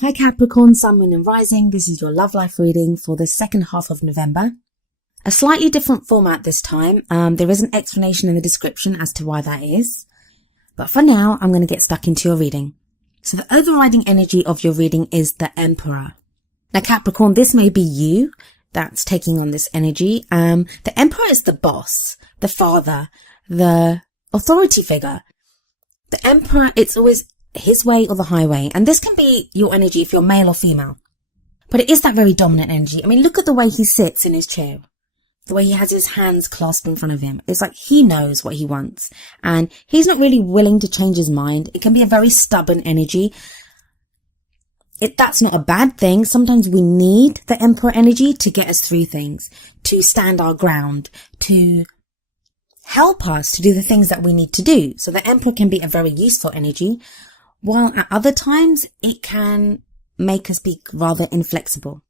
Hi Capricorn, Sun, Moon and Rising. This is your love life reading for the second half of November. A slightly different format this time. There is an explanation in the description as to why that is. But for now, I'm going to get stuck into your reading. So the overriding energy of your reading is the Emperor. Now Capricorn, this may be you that's taking on this energy. The Emperor is the boss, the father, the authority figure. The Emperor, it's always his way or the highway. And this can be your energy if you're male or female. But it is that very dominant energy. I mean, look at the way he sits in his chair. The way he has his hands clasped in front of him. It's like he knows what he wants. And he's not really willing to change his mind. It can be a very stubborn energy. That's not a bad thing. Sometimes we need the Emperor energy to get us through things. To stand our ground. To help us to do the things that we need to do. So the Emperor can be a very useful energy. While at other times, it can make us be rather inflexible.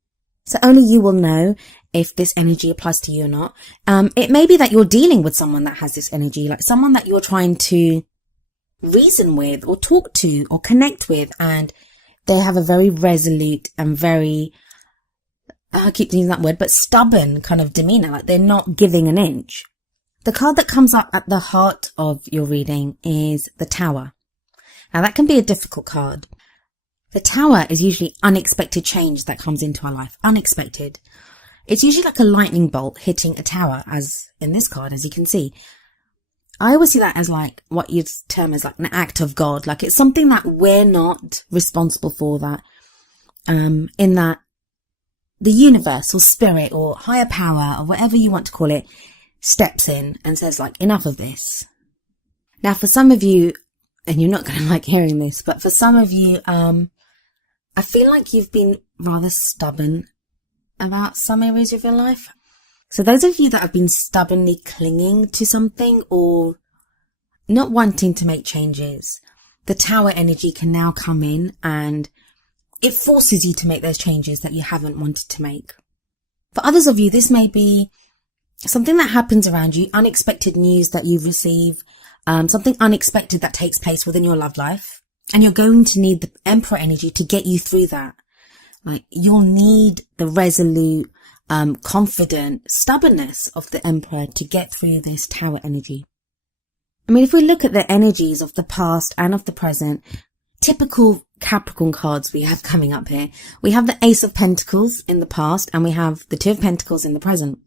So only you will know if this energy applies to you or not. It may be that you're dealing with someone that has this energy, like someone that you're trying to reason with or talk to or connect with, and they have a very resolute and very, I keep using that word, but stubborn kind of demeanor, like they're not giving an inch. The card that comes up at the heart of your reading is the Tower. Now that can be a difficult card. The Tower is usually unexpected change that comes into our life. Unexpected. It's usually like a lightning bolt hitting a tower, as in this card, as you can see. I always see that as like what you'd term as like an act of God. Like it's something that we're not responsible for, that in that the universe or spirit or higher power or whatever you want to call it steps in and says like, enough of this. Now for some of you, and you're not going to like hearing this, but for some of you, I feel like you've been rather stubborn about some areas of your life. So those of you that have been stubbornly clinging to something or not wanting to make changes, the Tower energy can now come in and it forces you to make those changes that you haven't wanted to make. For others of you, this may be something that happens around you, unexpected news that you receive, something unexpected that takes place within your love life. And you're going to need the Emperor energy to get you through that. Like you'll need the resolute, confident stubbornness of the Emperor to get through this Tower energy. I mean, if we look at the energies of the past and of the present, typical Capricorn cards we have coming up here. We have the Ace of Pentacles in the past and we have the Two of Pentacles in the present,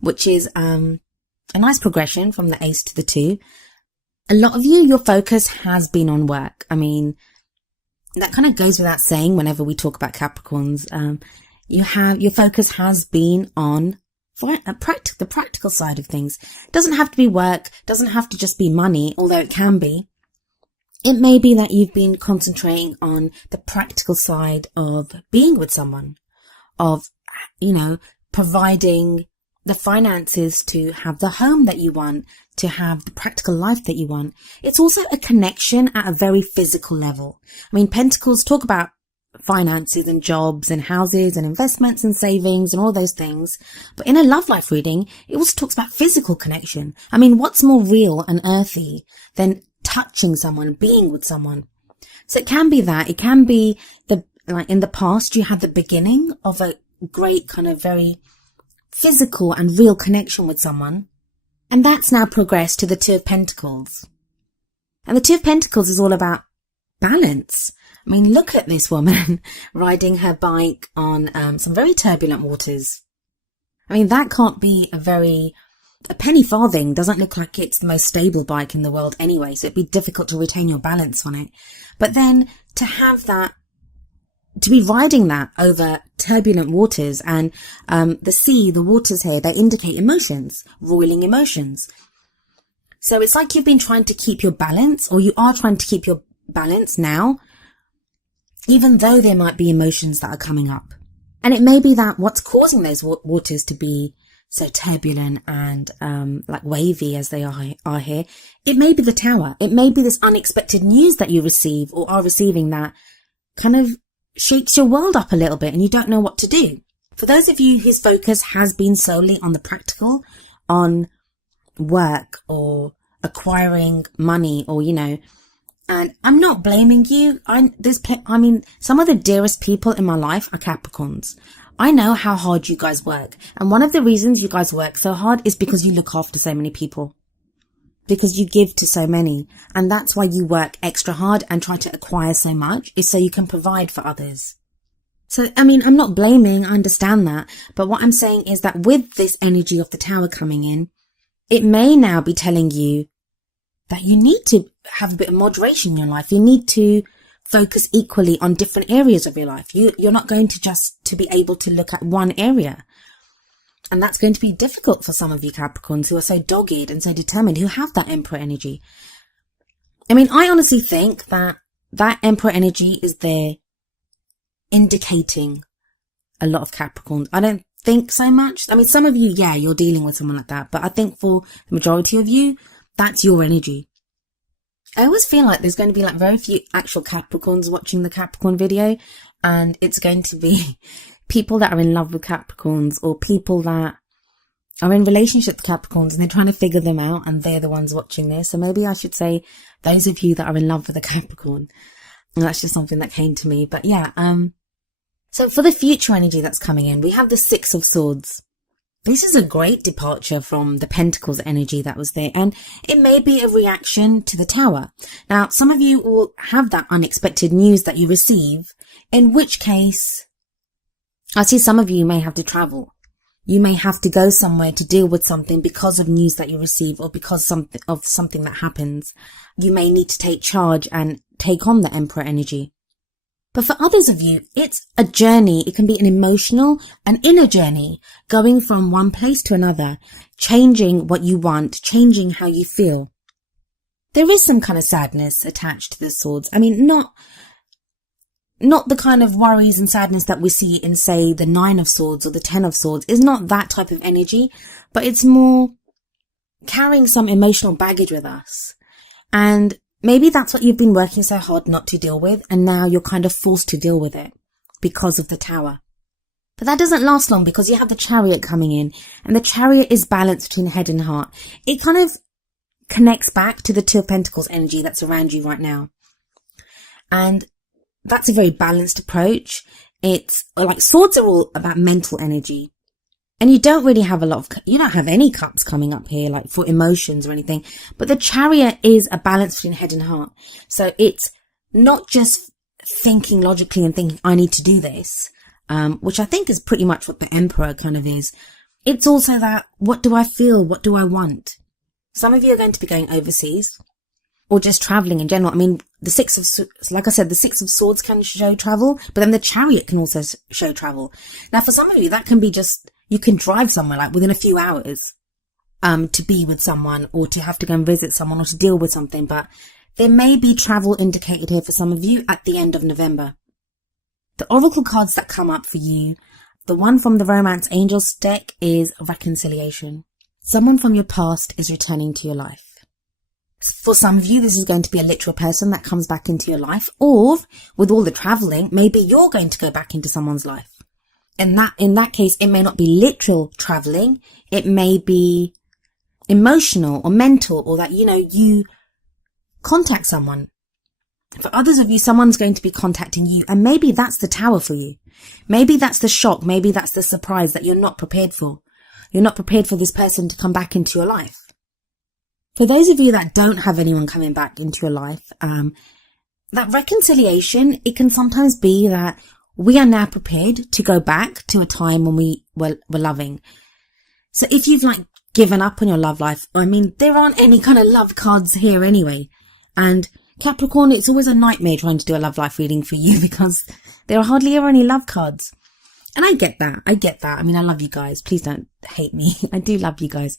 which is a nice progression from the Ace to the Two. A lot of you, your focus has been on work. I mean, that kind of goes without saying whenever we talk about Capricorns. Your focus has been on the practical side of things. It doesn't have to be work, doesn't have to just be money, although it can be. It may be that you've been concentrating on the practical side of being with someone, of, providing the finances to have the home that you want, to have the practical life that you want. It's also a connection at a very physical level. I mean, Pentacles talk about finances and jobs and houses and investments and savings and all those things. But in a love life reading, it also talks about physical connection. I mean, what's more real and earthy than touching someone, being with someone? So it can be that. It can be like in the past, you had the beginning of a great kind of very physical and real connection with someone. And that's now progressed to the Two of Pentacles. And the Two of Pentacles is all about balance. I mean, look at this woman riding her bike on some very turbulent waters. I mean, that can't be a penny farthing doesn't look like it's the most stable bike in the world anyway, so it'd be difficult to retain your balance on it. But then to have that, to be riding that over turbulent waters, and the sea, the waters here, they indicate emotions, roiling emotions. So it's like you've been trying to keep your balance, or you are trying to keep your balance now, even though there might be emotions that are coming up. And it may be that what's causing those waters to be so turbulent and like wavy as they are here, it may be the Tower. It may be this unexpected news that you receive or are receiving that kind of shakes your world up a little bit and you don't know what to do. For those of you whose focus has been solely on the practical, on work or acquiring money or, And I'm not blaming you. Some of the dearest people in my life are Capricorns. I know how hard you guys work. And one of the reasons you guys work so hard is because you look after so many people. Because you give to so many. And that's why you work extra hard and try to acquire so much, is so you can provide for others. So, I'm not blaming, I understand that. But what I'm saying is that with this energy of the Tower coming in, it may now be telling you that you need to have a bit of moderation in your life. You need to focus equally on different areas of your life. You're not going to just to be able to look at one area. And that's going to be difficult for some of you Capricorns who are so dogged and so determined, who have that Emperor energy. I honestly think that Emperor energy is there indicating a lot of Capricorns. I don't think so much. Some of you, yeah, you're dealing with someone like that. But I think for the majority of you, that's your energy. I always feel like there's going to be like very few actual Capricorns watching the Capricorn video, and it's going to be people that are in love with Capricorns, or people that are in relationship with Capricorns and they're trying to figure them out, and they're the ones watching this. So maybe I should say those of you that are in love with a Capricorn. And that's just something that came to me. But yeah, so for the future energy that's coming in, we have the Six of Swords. This is a great departure from the Pentacles energy that was there, and it may be a reaction to the Tower. Now, some of you will have that unexpected news that you receive, in which case, I see some of you may have to travel. You may have to go somewhere to deal with something because of news that you receive, or because of something that happens. You may need to take charge and take on the Emperor energy. But for others of you, it's a journey. It can be an emotional, an inner journey, going from one place to another, changing what you want, changing how you feel. There is some kind of sadness attached to the swords. Not the kind of worries and sadness that we see in, say, the Nine of Swords or the Ten of Swords. It's not that type of energy, but it's more carrying some emotional baggage with us. And maybe that's what you've been working so hard not to deal with, and now you're kind of forced to deal with it because of the Tower. But that doesn't last long, because you have the Chariot coming in, and the Chariot is balanced between head and heart. It kind of connects back to the Two of Pentacles energy that's around you right now. And that's a very balanced approach. It's like swords are all about mental energy. And you don't really have you don't have any cups coming up here, like for emotions or anything. But the Chariot is a balance between head and heart. So it's not just thinking logically and thinking, I need to do this, which I think is pretty much what the Emperor kind of is. It's also that, what do I feel? What do I want? Some of you are going to be going overseas, or just traveling in general. The Six of Swords can show travel, but then the Chariot can also show travel. Now, for some of you, that can be just, you can drive somewhere like within a few hours, to be with someone, or to have to go and visit someone, or to deal with something. But there may be travel indicated here for some of you at the end of November. The Oracle cards that come up for you, the one from the Romance Angels deck is reconciliation. Someone from your past is returning to your life. For some of you, this is going to be a literal person that comes back into your life, or with all the traveling, maybe you're going to go back into someone's life. And in that case, it may not be literal traveling. It may be emotional or mental, or that, you contact someone. For others of you, someone's going to be contacting you, and maybe that's the Tower for you. Maybe that's the shock. Maybe that's the surprise that you're not prepared for. You're not prepared for this person to come back into your life. For those of you that don't have anyone coming back into your life, that reconciliation, it can sometimes be that we are now prepared to go back to a time when we were loving. So if you've given up on your love life, there aren't any kind of love cards here anyway. And Capricorn, it's always a nightmare trying to do a love life reading for you, because there are hardly ever any love cards. And I get that. I love you guys. Please don't hate me. I do love you guys.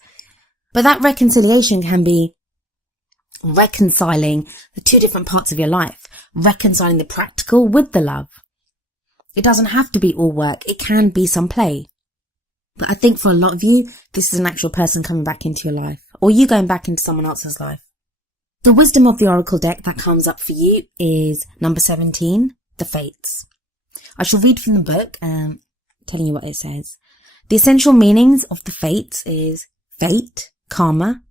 But that reconciliation can be reconciling the two different parts of your life, reconciling the practical with the love. It doesn't have to be all work. It can be some play. But I think for a lot of you, this is an actual person coming back into your life, or you going back into someone else's life. The wisdom of the Oracle deck that comes up for you is number 17, the Fates. I shall read from the book, telling you what it says. The essential meanings of the Fates is fate, karma,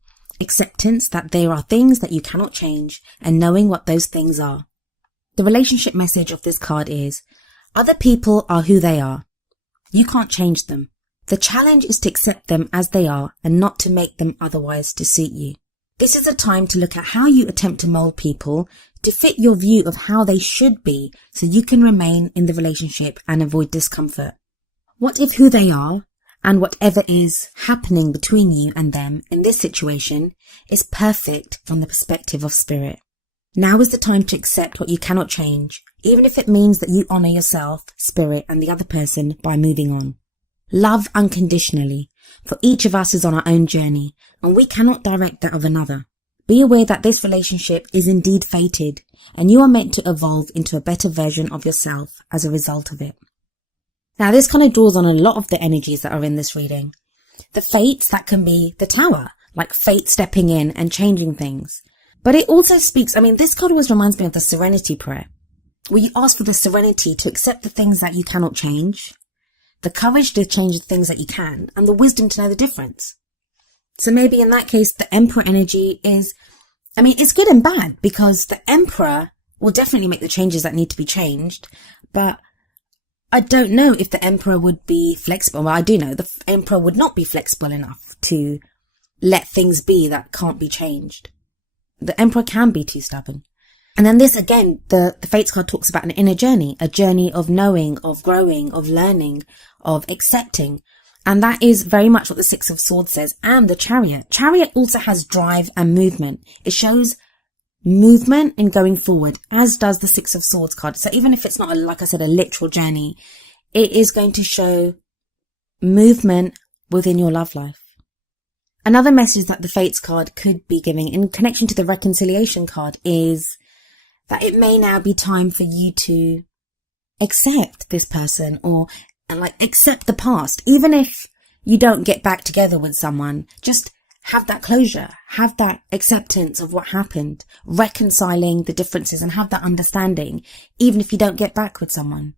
acceptance that there are things that you cannot change, and knowing what those things are. The relationship message of this card is, other people are who they are. You can't change them. The challenge is to accept them as they are and not to make them otherwise to suit you. This is a time to look at how you attempt to mold people to fit your view of how they should be so you can remain in the relationship and avoid discomfort. What if who they are and whatever is happening between you and them in this situation is perfect from the perspective of spirit? Now is the time to accept what you cannot change, even if it means that you honor yourself, spirit, and the other person by moving on. Love unconditionally, for each of us is on our own journey, and we cannot direct that of another. Be aware that this relationship is indeed fated, and you are meant to evolve into a better version of yourself as a result of it. Now, this kind of draws on a lot of the energies that are in this reading. The fates, that can be the tower, like fate stepping in and changing things. But it also speaks, this card always reminds me of the serenity prayer, where you ask for the serenity to accept the things that you cannot change, the courage to change the things that you can, and the wisdom to know the difference. So maybe in that case, the Emperor energy is, it's good and bad, because the Emperor will definitely make the changes that need to be changed, but I don't know if the Emperor would be flexible. Well, I do know the Emperor would not be flexible enough to let things be that can't be changed. The Emperor can be too stubborn. And then this again, the Fates card talks about an inner journey, a journey of knowing, of growing, of learning, of accepting. And that is very much what the Six of Swords says, and the Chariot. Chariot also has drive and movement. It shows movement in going forward, as does the Six of Swords card. So even if it's not, like I said, a literal journey, it is going to show movement within your love life. Another message that the Fates card could be giving in connection to the Reconciliation card is that it may now be time for you to accept this person and accept the past. Even if you don't get back together with someone, just have that closure, have that acceptance of what happened, reconciling the differences and have that understanding, even if you don't get back with someone.